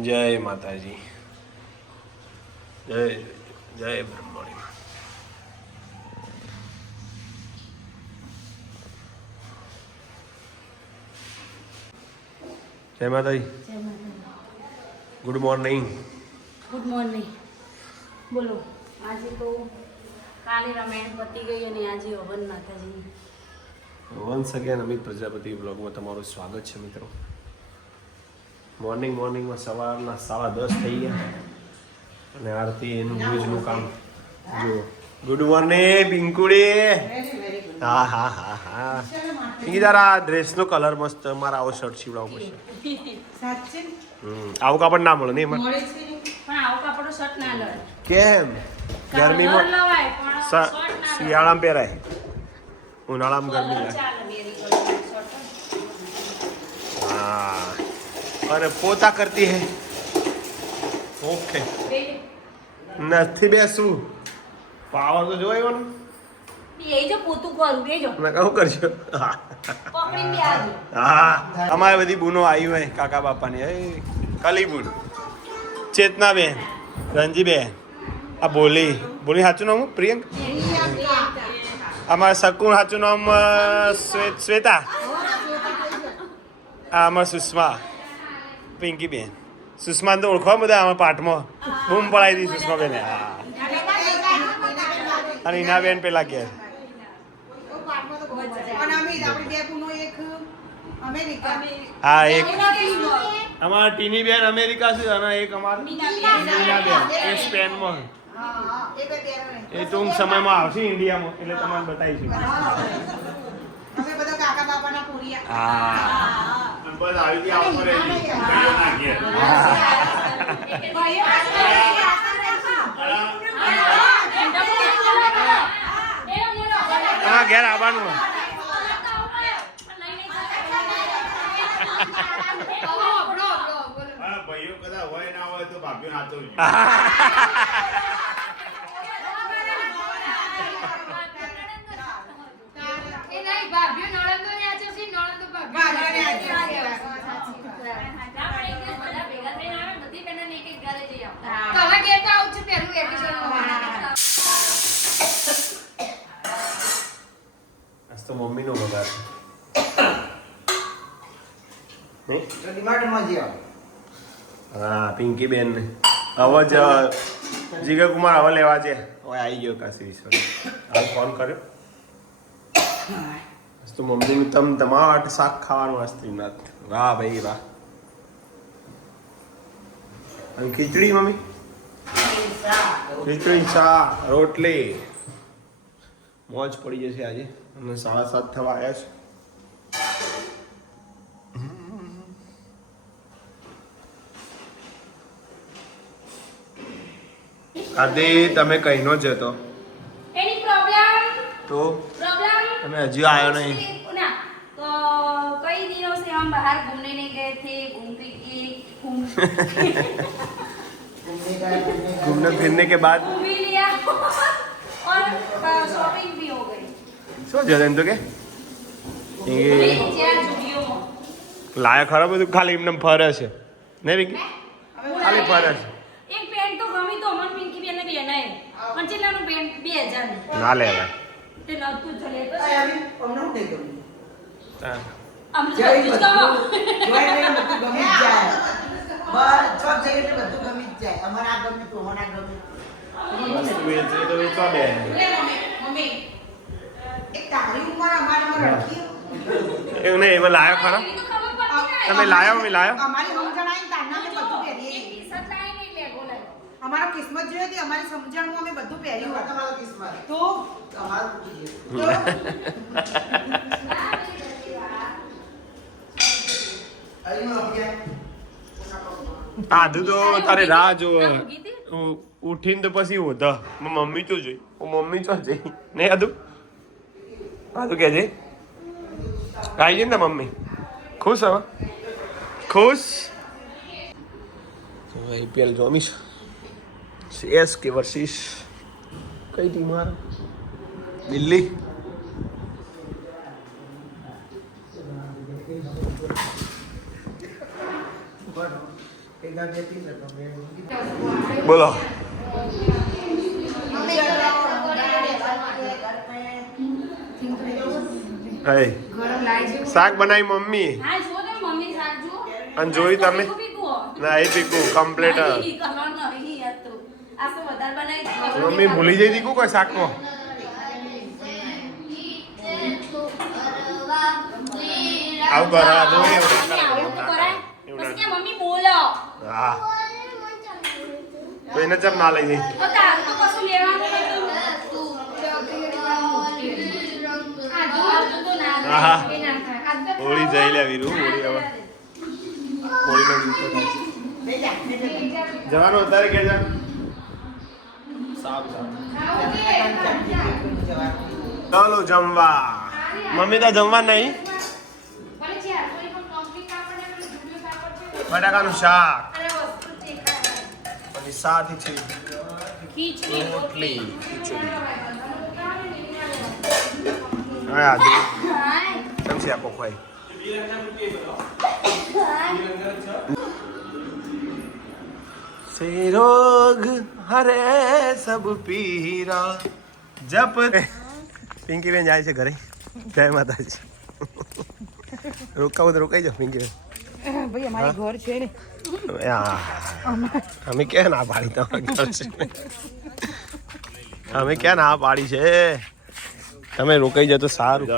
જય માતાજી, જય જય બ્રહ્મણી. જય માતાજી. Good morning. Good morning. બોલો, આજે તો કાલે રામાયણ પતી ગઈ અને આજે હવન માતાજી. વન્સ અગેન અમિત પ્રજાપતિ બ્લોગમાં તમારું સ્વાગત છે મિત્રો. મોર્નિંગમાં સવારના 10:30 થઈ ગયા અને આરતી એનું રોજનું કામ જુઓ. ગુડ મોર્નિંગ પિંકુડી. હા હા હા હા પિંકી આ ડ્રેસનો કલર મસ્ત. મારા આવો શર્ટ સીવડાવવો પડશે. આવું કાપડ ના મળે ને એમાં. પણ આવો કાપડો શર્ટ ના લવાય. કેમ? ગરમીમાં લવાય પણ શર્ટ ના શિયાળામાં પહેરાય, ઉનાળામાં ગરમી લાગે. ચાલે મેરી શર્ટ. હા અને પોતા કરતી હે. ઓકે નથી બેસવું. પાવર તો જોયો ને. એ જો પોતું કરું બેજો. ના કહું કરજો. પકડી બે આવજો. હા અમારે બધી બૂનો આવી હોય કાકા બાપાની. એ કલી બૂન, ચેતના બેન, રંજી બેન, આ બોલી સાચું નામ પ્રિયંક. અમારા શકુન સાચું નામ શ્વેતા. આ અમારા સુષ્મા પિંકી બેન. સુષ્મા તો ઓળખવા બધા આમાં પાઠમાં બૂમ પડાવી દીધી સુષ્મા બેને. હા અને ઈના બેન પેલા કે હા એક અમારા ટીની બેન અમેરિકા છે અને એક અમારા મીના બેન એ સ્પેનમાં. એ ટૂંક સમયમાં આવશે ઇન્ડિયામાં એટલે તમારે બતાવીશું. હા બસ આવી ગયા આવતો રહેલી. હા ઘેર આવવાનું. ભાઈઓ કદાચ હોય ના હોય તો ભાભીઓ નાતો તો મમ્મી નો બગાડ. હા પિંકી બેન હવે જ જીગર કુમાર હવે લેવા છે. હવે આવી ગયો કાશી વિશ્વ. હવે ફોન કર્યો તો મમ્મીનું તમાટ શાક ખાવાનું આ સ્ત્રીનાથ. વાહ ભાઈ વાહ. અને ખીચડી મમ્મી, ખીચડી શાક રોટલી. મોજ પડી જશે આજે. અને 7:30 થવા આવ્યા છે. આજે તમે કહીનો જ હતો એની પ્રોબ્લેમ તો प्रोग्राम તમે હજી આવ્યો નહીં. ना तो कई दिनों से हम बाहर घूमने नहीं गए थे. घूमने फिरने के बाद घूम भी लिया और शॉपिंग भी हो गई. શું છે એમ તો કે એ લાયા ખરા બધું ખાલી એમને ફરે છે નહીં પિંકી? ખાલી ફરે છે. એક પેન્ટ તો ગમી તો મન પિંકી બેન ને બેનાય પણ ચેલાનું પેન્ટ 2000 ના લે ભાઈ. તે નતું ચલે તો અમને નહીં ગમ્યું. આમ બધું ગમી જ જાય. બસ ચોક જઈએ એટલે બધું ગમી જ જાય. અમારે આ ગમે તો મને આ ગમે. તો વેચવા બે. મમ્મી એક તારી ઉંમર અમારામાં રખી. એવું નહીં એમાં લાયો ખરા? તમે લાયો મેં લાયો? અમારી સમજણ આવી તારના અમે બધું પહેરીએ. અમારો કિસ્મત જોઈ હતી. અમારી સમજણમાં અમે બધું પહેર્યું હતું. તમારો કિસ્મત તો તમારું આધુ તો તારે રાહ જો ઉઠીને તો પછી હોતા મમ્મી તો જોઈ. મમ્મી તો જઈ નહીં આધુ? આધુ કે જઈ આવી જઈ ને મમ્મી ખુશ હવે? ખુશ? આઈપીએલ જોમીશ. સીએસકે વર્સિસ કઈ ટીમ મારે? દિલ્હી. જતી રહે તમે. બોલો હે શાક બનાવી મમ્મી હા જો તમે મમ્મી શાક જો અને જોઈ તમે ના એ પીકું કમ્પ્લીટ મમ્મી ભૂલી જઈ દીકું કોઈ શાકમાં આવું કરા દો મમ્મી બોલો હા તો એને ચમ ના લઈ જઈ તો તારું તો કશું લેવાનું હા હોળી જઈ લે વીરુ હોળી હવે હોળીનો દિવસો થાય જવાનું અત્યારે કે જા સારું ચાલો જમવા મમ્મી તો જમવા નહીં બટાકાનું શાક અને સાથે છે ખીચડી રોટલી ખીચડી હા આદુ ચમચી આપો ભાઈ से रोग हरे सब पीरा जप પિંકી બેન જાય છે ઘરે જય માતાજી રોકાવું તો રોકાઈ જાઓ પિંકી બેન ભાઈ અમારી ઘર છે ને અમે ક્યાં ના પાડી તમારા ઘર છે અમે ક્યાં ના પાડી છે તમે રોકાઈ જાઓ તો સારું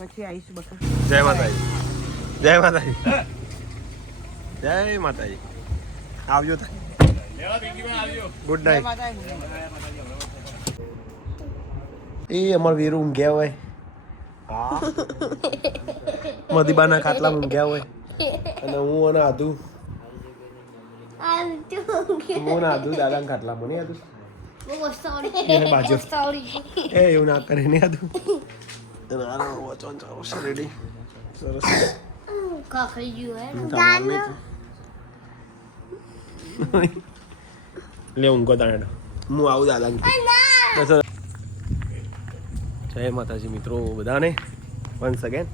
પછી આવીશું બકા. જય માતાજી જય માતાજી જય માતાજી આવજો ગુડ નાઇટ એ અમાર વીર ઊંઘ્યા હોય હા મધીબાના ખાટલા ઊંઘ્યા હોય અને હું અને આધુ હું ના આધુ દાદા ખાટલા મને આધુ એ એવું ના કરે ને આધુ વચન ચાલો છે રેડી સરસ લે ઊંઘો તાણે હું આવું દાદા જય માતાજી મિત્રો બધાને વન્સ અગેન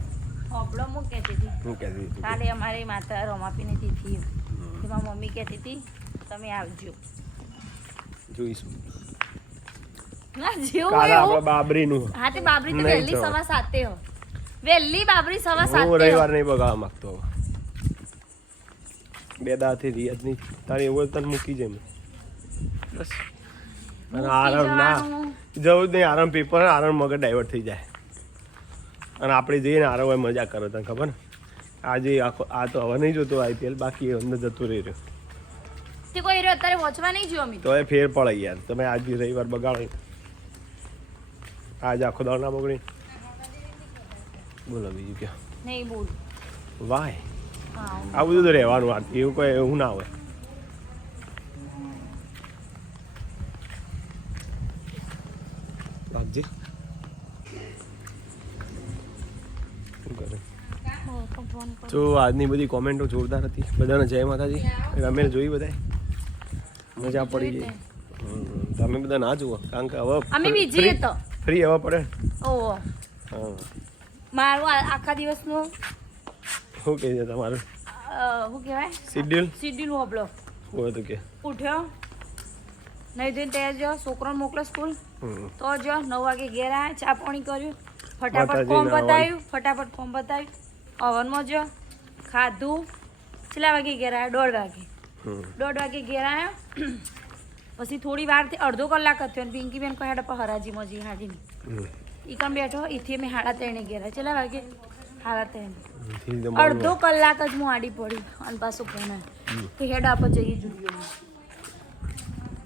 હોબળો હું કહેતી હતી હું કહેતી હતી કાલે અમારી માતા રમાપીની તિથિ એમાં મમ્મી કહેતી હતી તમે આવજો જોઈશું ના જેવું કાલે હોય આપણે એવું. બાબરીનું હા તે બાબરી તો નહીં વહેલી જવાનું. સવા સાતે હો વહેલી બાબરી સવા હું સાતે રવિવાર નહીં બગાડવા માંગતો હવે. બે દાથી રિયાજ નહીં તારે એવું તને મૂકી જાય મેં. બસ અને આરામ ના જવું જ નહીં આરામ પેપર આરામ મગજ ડાયવર્ટ થઈ જાય અને આપણે જઈએ ને આરામ મજા કરો તને ખબર ને આજે આખો આ તો હવે નહીં જોતો આઈપીએલ બાકી અંદર જતો રહી રહ્યો તે કોઈ રહ્યો અત્યારે વોચવા નહીં જો અમે તો એ ફેર પડે યાર તમે આજ બી રવિવાર બગાડો આજ આખો દાવ ના બગડી બોલો બીજું ક્યાં નહીં બોલ વાય હા આ બધું તો રહેવાનું વાત એવું કોઈ એવું ના હોય રાખજે શું કરે જો આજની બધી કોમેન્ટો જોરદાર હતી બધાને જય માતાજી અમે જોઈ બધા મજા પડી ગઈ તમે બધા ના જુઓ કારણ કે હવે અમે બીજી હતો ફ્રી હવા પડે ઓહો હા મારું આખા દિવસનું શું કહે છે તમારું શું કહેવાય શિડ્યુલ હોબળો હોય તો કે ઉઠ્યો નહીં ધોઈને તૈયાર જો છોકરાને મોકલો સ્કૂલ તો જો 9 વાગે ઘેર આવ્યા ચા પાણી કર્યું ફટાફટ ફોર્મ બતાવ્યું ઓવનમાં જો ખાધું કેટલા વાગે ઘેર આવ્યા 1:30 વાગે ઘેર આવ્યો પછી થોડી વારથી અડધો કલાક થયો અને પિંકી બેન કહે પર હરાજીમાં જી હાજીની ઈ કામ બેઠો એથી મેં 3:30 ઘેર આવ્યા કેટલા વાગે 3:30 અડધો કલાક જ હું આડી પડી અને પાછું ફોન કે હેડ આપો જઈએ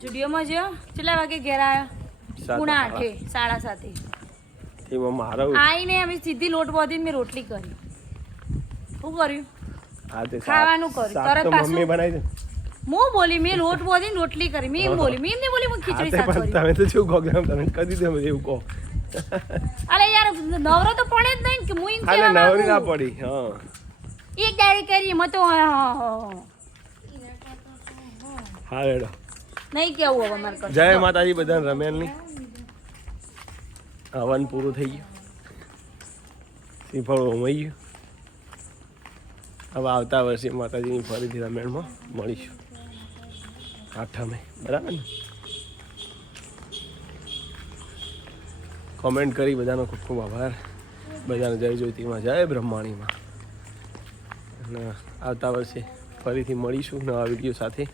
જુડિયોમાં જો કેટલા વાગે ઘેર આવ્યા 8:30 7:30 મારો આવીને અમે સીધી લોટ બાંધીને મેં રોટલી કરી શું કર્યું હા તે ખાવાનું કર્યું તરત મમ્મી પાછું બનાવી દે હું બોલી મેં લોટ બાંધીને રોટલી કરી મેં એમ બોલી મેં એમ નહીં બોલી હું ખીચડી શાક કરી તમે તો શું કહો કે તમે કહી દીધું એવું કહો અલે યાર નવરો તો પડે જ નહીં કે હું એમ હાલે કહેવા નવરી ના માંગુ પડી હા એક દાડી કરી એમાં તો હા રેડો નહીં કેવું હવે મારે કશું. જય માતાજી બધાને રમેલની હવન પૂરું થઈ ગયું શ્રીફળ હોમાઈ ગયું હવે આવતા વર્ષે માતાજીની ફરીથી રમેણમાં મળીશું આઠમે બરાબર ને કોમેન્ટ કરી બધાનો ખૂબ ખૂબ આભાર બધાને જય જ્યોતિમાં જય બ્રહ્માણીમાં અને આવતા વર્ષે ફરીથી મળીશું નવા વિડીયો સાથે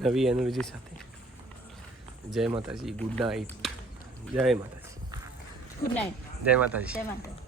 નવી એનર્જી સાથે જય માતાજી ગુડ નાઇટ જય માતાજી ગુડ નાઇટ જય માતાજી જય માતા